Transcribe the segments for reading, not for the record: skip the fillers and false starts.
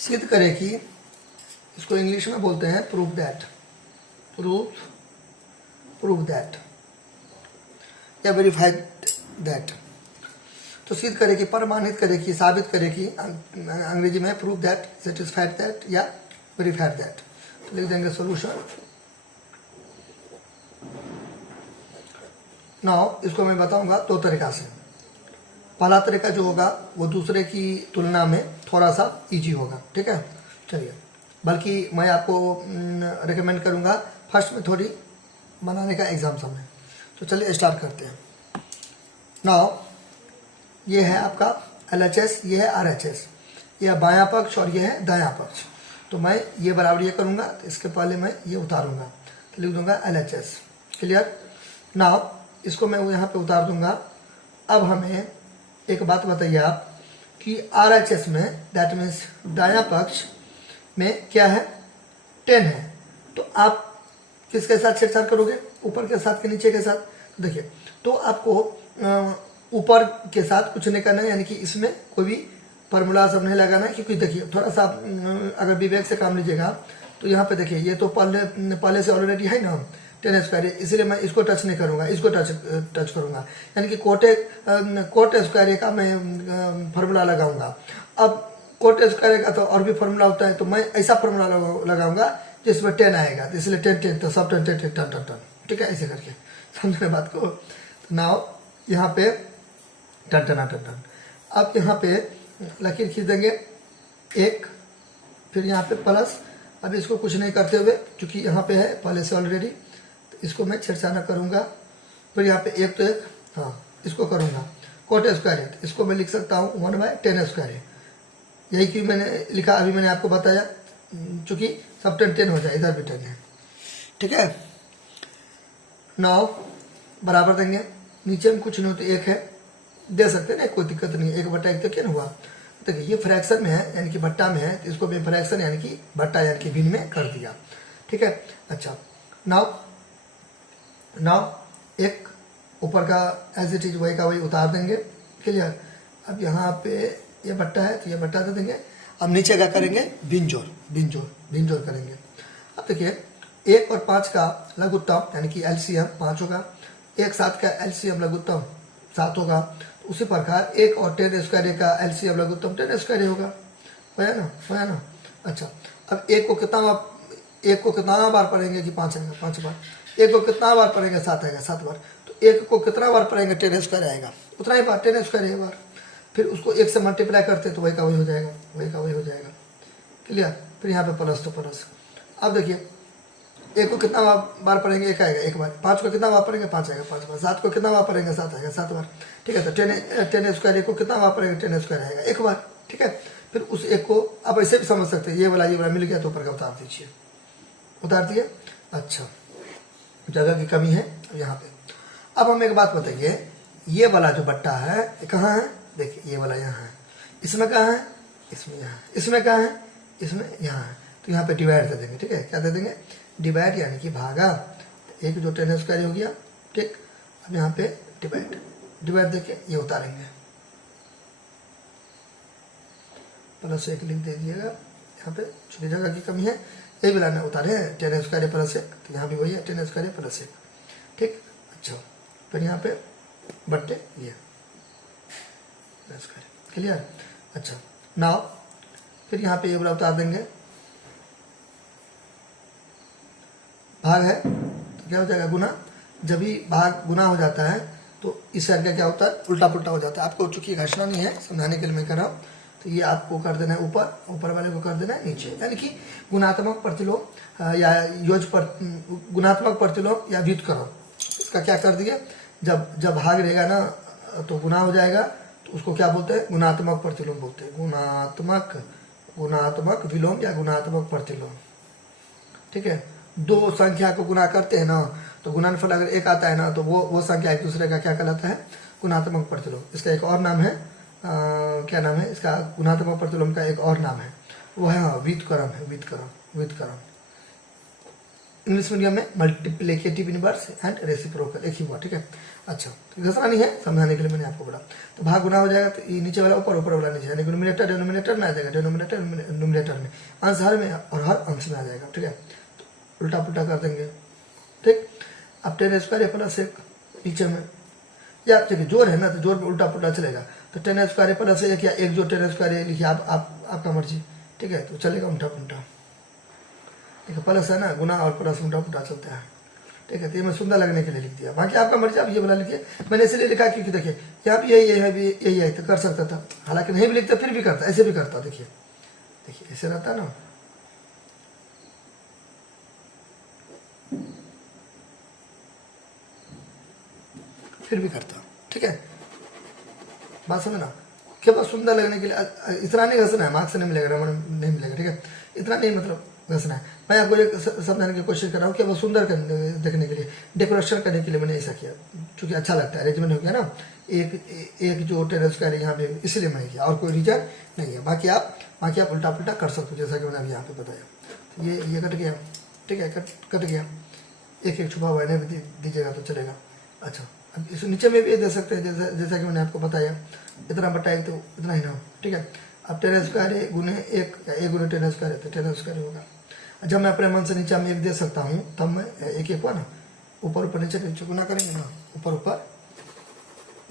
सिद्ध करे कि, इसको इंग्लिश में बोलते हैं प्रूफ दैट, प्रूफ दैट या वेरीफाइड दैट। तो सिद्ध करे कि, प्रमाणित करे कि, साबित करे कि, अंग्रेजी में प्रूफ दैट, सेटिस्फाइड दैट या वेरीफाइड दैट। तो लिख देंगे सोल्यूशन। नाउ इसको मैं बताऊंगा दो तरीका से। पहला तरीका जो होगा वो दूसरे की तुलना में थोड़ा सा इजी होगा, ठीक है। चलिए, बल्कि मैं आपको रिकमेंड करूंगा फर्स्ट में थोड़ी बनाने का एग्जाम समय। तो चलिए स्टार्ट करते हैं। नाउ ये है आपका LHS, ये है RHS, ये बायां पक्ष और ये है दायां पक्ष। तो मैं ये बराबर ये करूंगा, तो इसके पहले मैं ये उतारूंगा, तो लिख दूंगा LHS। क्लियर। नाउ इसको मैं यहाँ पे उतार दूंगा। अब हमें एक बात बताइए आप कि RHS में, दैट मीन्स दायां पक्ष में क्या है, 10 है। तो आप किसके साथ छेड़छाड़ करोगे, ऊपर के साथ कि नीचे के साथ। देखिए, तो आपको ऊपर के साथ कुछ नहीं करना है, यानी कि इसमें कोई भी फार्मूला सब नहीं लगाना है। क्योंकि देखिए थोड़ा सा अगर विवेक से काम लीजिएगा तो यहाँ पे देखिए ये तो पहले से ऑलरेडी है ना 10 स्क्वायर, इसलिए मैं इसको टच नहीं करूंगा, इसको टच करूंगा, यानी कि कोट स्क्वायर का मैं फार्मूला लगाऊंगा। अब कोट स्क्वायर का तो और भी फार्मूला होता है, तो मैं ऐसा फार्मूला लगाऊंगा जिसमें 10 आएगा, तो इसलिए 10 तो सब 10, ठीक है, ऐसे करके समझने बात को। नाउ यहाँ पे टन। अब यहाँ पे लकीर खींच देंगे एक, फिर यहाँ पे प्लस। अब इसको कुछ नहीं करते हुए, क्योंकि यहाँ पे है पहले से ऑलरेडी, तो इसको मैं छेड़छाड़ करूंगा। फिर यहाँ पे एक तो एक, हाँ इसको करूंगा कोट स्क्वायर है, इसको मैं लिख सकता हूँ 1/10 स्क्वायर है। यही क्यों मैंने लिखा, अभी मैंने आपको बताया, चूंकि सब 10 हो जाए, इधर भी 10 है, ठीक है। नाउ बराबर देंगे, नीचे में कुछ नहीं तो एक है, दे सकते हैं, कोई दिक्कत नहीं। 1/1 तो क्या हुआ, देखिए ये फ्रैक्शन में है, यानी कि भट्टा में है, तो इसको मैं फ्रैक्शन यानी कि भट्टा यानी कि भिन्न में कर दिया, ठीक है। अच्छा, नाउ एक ऊपर का एज इट इज वही का वही उतार देंगे। क्लियर। अब यहाँ पे ये भट्टा है, तो ये भट्टा दे देंगे। अब नीचे क्या करेंगे, भिन्न करेंगे। अब देखिए 1 और 5 का लघुत्तम यानी कि LCM 5 होगा, 1 7 का LCM लघुत्तम 7 होगा। उसी प्रकार 1 और 10 स्क्वायर का LCM लघुत्तम 10 स्क्वायर होगा, होया ना। अच्छा, अब 1 को कितना बार पढ़ेंगे कि 5 आएगा, 5 बार। 1 को कितना बार पढ़ेंगे, 7 आएगा, 7 बार। तो 1 को कितना बार पढ़ेंगे, 10 स्क्वायर आएगा, उतना ही बार 10 स्क्वायर है बार। फिर उसको 1 से मल्टीप्लाई करते तो वही का वही हो जाएगा, क्लियर। फिर यहाँ पे प्लस तो प्लस। अब देखिए 1 को कितना बार पढ़ेंगे, 1 आएगा 1 बार। 5 को कितना बार पढ़ेंगे, 5 आएगा 5 बार। 7 को कितना बार पढ़ेंगे, 7 आएगा 7 बार, ठीक है। तो 10 स्क्वायर 1 को कितना बार पढ़ेंगे, 10 स्क्वायर आएगा 1 बार, ठीक है। फिर उस 1 को आप ऐसे भी समझ सकते हैं, ये वाला मिल गया तो ऊपर का उतार दिए। अच्छा, जगह की कमी है यहाँ पे। अब हम एक बात बताइए, ये वाला जो बट्टा है कहाँ है, देखिए ये वाला यहाँ है, इसमें कहाँ है, इसमें यहाँ है, इसमें कहाँ है, इसमें यहाँ है। तो यहाँ पे डिवाइड दे देंगे, ठीक है। क्या दे देंगे, डिवाइड यानी कि भागा। एक जो 10 स्क्वायर हो गया, ठीक। अब यहाँ पे डिवाइड देके ये उतारेंगे, प्लस 1 लिख दे दिएगा। यहाँ पे छोटी जगह की कमी है, ये भी लाना उतारे 10 स्क्वायर प्लस 1, तो यहाँ भी वही है 10 स्क्वायर प्लस 1, ठीक। अच्छा, फिर यहाँ पे बट्टे ये स्क्वायर, क्लियर। अच्छा, नाउ फिर यहाँ पे ये वाला उतार देंगे, भाग है तो क्या हो जाएगा, गुना। जब भी भाग गुना हो जाता है तो इस साइड का क्या होता है, उल्टा पुल्टा हो जाता है। आपको चूंकि घर्षणा नहीं है, समझाने के लिए मैं कर रहा हूँ। तो ये आपको कर देना है ऊपर वाले को कर देना है नीचे, यानी कि गुणात्मक प्रतिलोम या गुणात्मक प्रतिलोम या व्युत्क्रम। इसका क्या कर दिया, जब भाग रहेगा ना तो गुना हो जाएगा, तो उसको क्या बोलते हैं, गुणात्मक प्रतिलोम बोलते हैं। गुणात्मक विलोम या गुणात्मक प्रतिलोम, ठीक है। 2 संख्या को गुना करते हैं ना, तो गुणनफल अगर 1 आता है ना, तो वो संख्या एक दूसरे का क्या कहलाता है, गुणात्मक प्रतिलोम। इसका एक और नाम है, क्या नाम है इसका, गुणात्मक प्रतिलोम का एक और नाम है, वो है व्युत्क्रम है, व्युत्क्रम। इंग्लिश मीडियम में मल्टीप्लिकेटिव इनवर्स एंड रेसिप्रोकल एक ही हुआ, ठीक है। अच्छा, तो घसना नहीं है, समझाने के लिए मैंने आपको बोला। तो भाग गुना हो जाएगा, तो ये नीचे वाला ऊपर, ऊपर वाला नीचे, यानी डिनोमिनेटर डिनोमिनेटर में आ जाएगा, डिनोमिनेटर डिनोमिनेटर में, अंश हर में और हर अंश में आ जाएगा, ठीक है। तो उल्टा पुल्टा कर देंगे, ठीक। अब 10 स्क्वायर प्लस 1 नीचे में, या देखिए जोड़ है ना, तो जोड़ में उल्टा पुल्टा चलेगा, तो 10 स्क्वायर प्लस 1 या एक जो 10 स्क्वायर लिखिए आपका मर्जी, ठीक है। तो चलेगा उल्टा पुल्टा, ठीक है। प्लस है ना, गुना और प्लस उल्टा पुल्टा चलता है, ठीक है। तो ये मैं सुंदर लगने के लिए लिख दिया, बाकी आपका मर्जी, आप ये वाला लिखिए। मैंने इसलिए लिखा क्योंकि देखिए यहाँ पे यही है, तो कर सकता था, हालांकि नहीं भी लिखता फिर भी करता, ऐसे भी करता, देखिए देखिए ऐसे रहता ना, फिर भी करता, ठीक है। बात समझना, केवल सुंदर लगने के लिए, इतना नहीं घसना है, मार्क्स नहीं मिलेगा, नंबर नहीं मिलेगा, ठीक है। इतना नहीं मतलब घसना है। मैं आपको एक समझाने की कोशिश कर रहा हूँ कि वो सुंदर देखने के लिए, डेकोरेशन करने के लिए मैंने ऐसा किया, क्योंकि अच्छा लगता है, अरेंजमेंट हो गया ना, एक जो 10 स्क्वायर है यहाँ पे, इसलिए मैंने किया, और कोई रीजन नहीं है। बाकी आप उल्टा पुल्टा कर सकते हो, जैसा कि मैंने अभी यहाँ पे बताया। ये कट गया, ठीक है, कट गया, एक छुपा हुआ है, दीजिएगा तो चलेगा। अच्छा, अब इस नीचे में भी दे सकते हैं, जैसा कि मैंने आपको बताया, इतना बटाई तो इतना ही ना, ठीक है। अब 10 स्क्वायर है गुने 1 या 1 गुने 10 स्क्वायर है, तो 10 स्क्वायर होगा। जब मैं अपने मन से नीचे में 1 दे सकता हूँ, तब मैं एक हुआ ना, ऊपर ऊपर नीचे नीचे गुना करेंगे ना, ऊपर ऊपर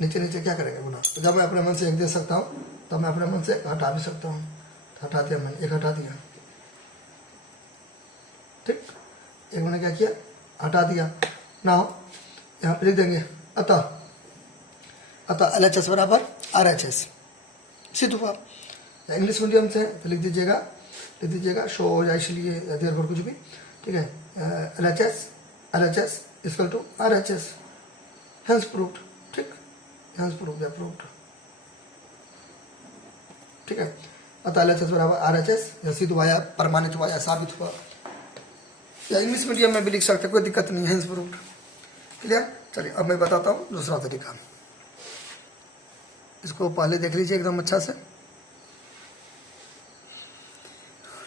नीचे नीचे क्या करेंगे, गुना। तो जब मैं अपने मन से 1 दे सकता हूँ, तब मैं अपने मन से हटा भी सकता हूँ, हटा दिया मैंने, 1 हटा दिया, ठीक। 1 मैंने क्या किया, हटा दिया ना, यहाँ पे लिख देंगे अतः LHS बराबर RHS, सिद्ध हुआ। इंग्लिश मीडियम से तो लिख दीजिएगा शो हो जाए, इसलिए देर भर कुछ भी, ठीक है। LHS equal to RHS, hence proved, ठीक, हेंस प्रूव्ड या प्रूव्ड, ठीक है। अतः LHS बराबर RHS, या सिद्ध हुआ या प्रमाणित हुआ या साबित हुआ, या इंग्लिश मीडियम में भी लिख सकते, कोई दिक्कत नहीं है, हेंस प्रूव्ड, क्लियर। चलिए अब मैं बताता हूँ दूसरा तरीका, इसको पहले देख लीजिए एकदम अच्छा से।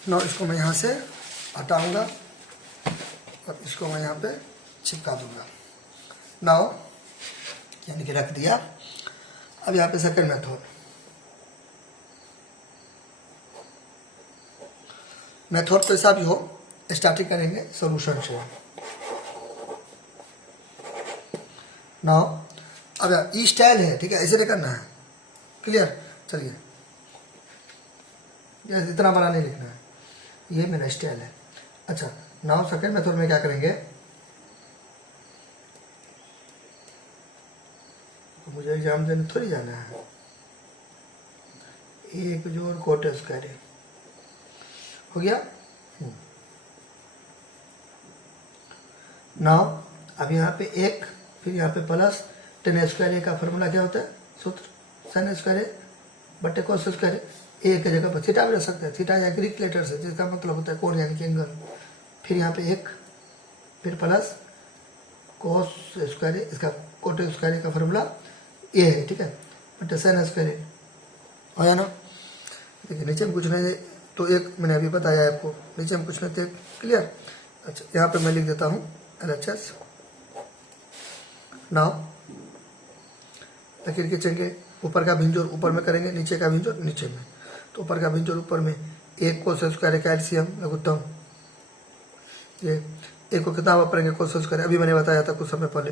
ना इसको मैं यहाँ से हटाऊंगा और इसको मैं यहाँ पे चिपका दूंगा, नाउ यानी कि रख दिया। अब यहाँ पे सेकंड मेथड कैसा भी हो, स्टार्टिंग करेंगे सॉल्यूशन से। नाउ अब ई स्टाइल है, ठीक है, ऐसे नहीं करना है, क्लियर। चलिए इतना बड़ा नहीं लिखना है, ये मेरा स्टाइल है। अच्छा, नाउ सेकंड मेथड में क्या करेंगे, तो मुझे एग्जाम देने थोड़ी जाना है, 1 जोड़ कोट स्क्वायर हो गया। नाउ अब यहाँ पे 1, फिर यहाँ पे प्लस 10 स्क्वायर का फॉर्मूला क्या होता है, सूत्र sin स्क्वायर बटे cos स्क्वायर, एक जगह पर थीटा भी रख सकते हैं, थीटा या ग्रीक लेटर से, जिसका मतलब होता है कोण यानी कि एंगल। फिर यहाँ पे 1, फिर प्लस cos स्क्वायर, इसका कोट स्क्वायर का फॉर्मूला ये है, ठीक है, बटे sin स्क्वायर हो या ना। देखिए नीचे में कुछ नहीं तो 1 मैंने अभी बताया आपको, नीचे में कुछ नहीं थे, क्लियर। अच्छा, यहाँ पे मैं लिख देता हूँ LHS। नाउ लकीर खींचेंगे, ऊपर का भिंजोर ऊपर में करेंगे, नीचे का भिंजोर नीचे में, तो ऊपर का भिंजोर ऊपर में, 1 cos स्क्वायर का एलसीएम लघुत्तम, ये 1 को कितना वापरेंगे cos स्क्वायर, अभी मैंने बताया था कुछ समय पहले,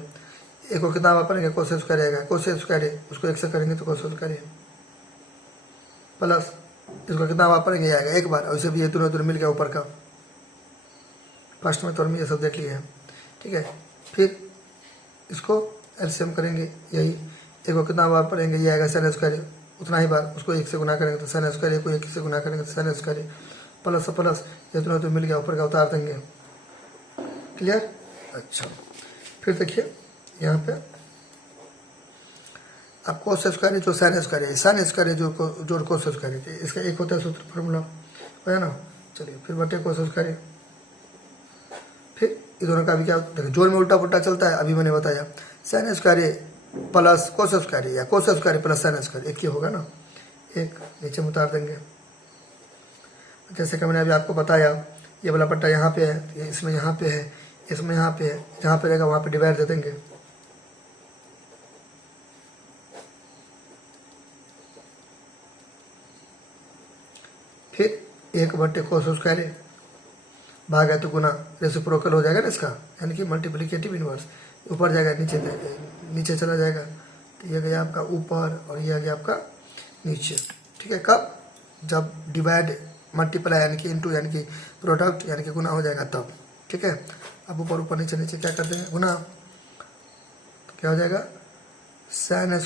1 को कितना वापरेंगे cos स्क्वायर आएगा, cos स्क्वायर है उसको 1 से करेंगे तो cos स्क्वायर है, प्लस इसको कितना वापरेंगे आएगा एक बार, वैसे भी ये दोनों मिल गया ऊपर का, फर्स्ट में तो ये सब देख लिए हैं, ठीक है। फिर इसको एलसीएम करेंगे, यही 1 को कितना बार पढ़ेंगे, ये आएगा sin स्क्वायर, उतना ही बार उसको 1 से गुना करेंगे तो sin स्क्वायर, को 1 से गुना करेंगे तो sin स्क्वायर, प्लस प्लस ये दोनों तो मिल गया, ऊपर का उतार देंगे, क्लियर। अच्छा, फिर देखिए यहाँ पे अब cos स्क्वायर जो sin स्क्वायर है, sin स्क्वायर जो जोड़ cos स्क्वायर है, इसका एक होता है सूत्र फॉर्मूला, है ना। चलिए फिर बटे cos स्क्वायर, फिर ये दोनों का भी क्या देखिए, जोड़ में उल्टा पुल्टा चलता है, अभी मैंने बताया sin square plus cos square या cos square plus sin square, एक ही होगा ना, एक नीचे में उतार देंगे। जैसे कि मैंने अभी आपको बताया, ये वाला पट्टा यहाँ पे है, ये इसमें यहाँ पे है, इसमें यहाँ पे है, जहाँ पे रहेगा वहाँ पे डिवाइड दे देंगे। फिर 1/cos², भाग है तो गुना, रेसिप्रोकल हो जाएगा ना इसका, यानी कि मल्टीप्लिकेटिव इनवर्स, ऊपर जाएगा नीचे चला जाएगा, तो ये गया आपका ऊपर और ये आ गया आपका नीचे। ठीक है, कब? जब डिवाइड मल्टीप्लाई यानी कि इनटू यानी कि प्रोडक्ट यानी कि गुना हो जाएगा तब। ठीक है, अब ऊपर ऊपर नीचे नीचे क्या कर देंगे, गुना, तो क्या हो जाएगा sin²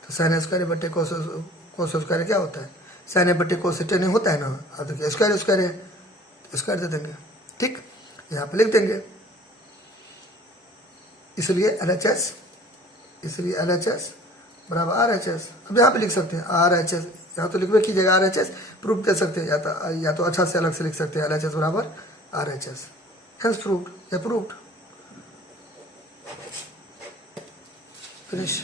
तो sin² क्या होता है, sin/cos tan होता है ना, अब देखिए स्क्वायर है, स्क्वायर दे देंगे। ठीक, यहाँ पे लिख देंगे, इसलिए LHS बराबर RHS। अब यहाँ पे लिख सकते हैं RHS, यहाँ तो लिखवे कीजिएगा RHS, प्रूफ दे सकते हैं, या तो अच्छा से अलग से लिख सकते हैं LHS बराबर RHS, हेंस प्रूव्ड या प्रूव्ड, फिनिश।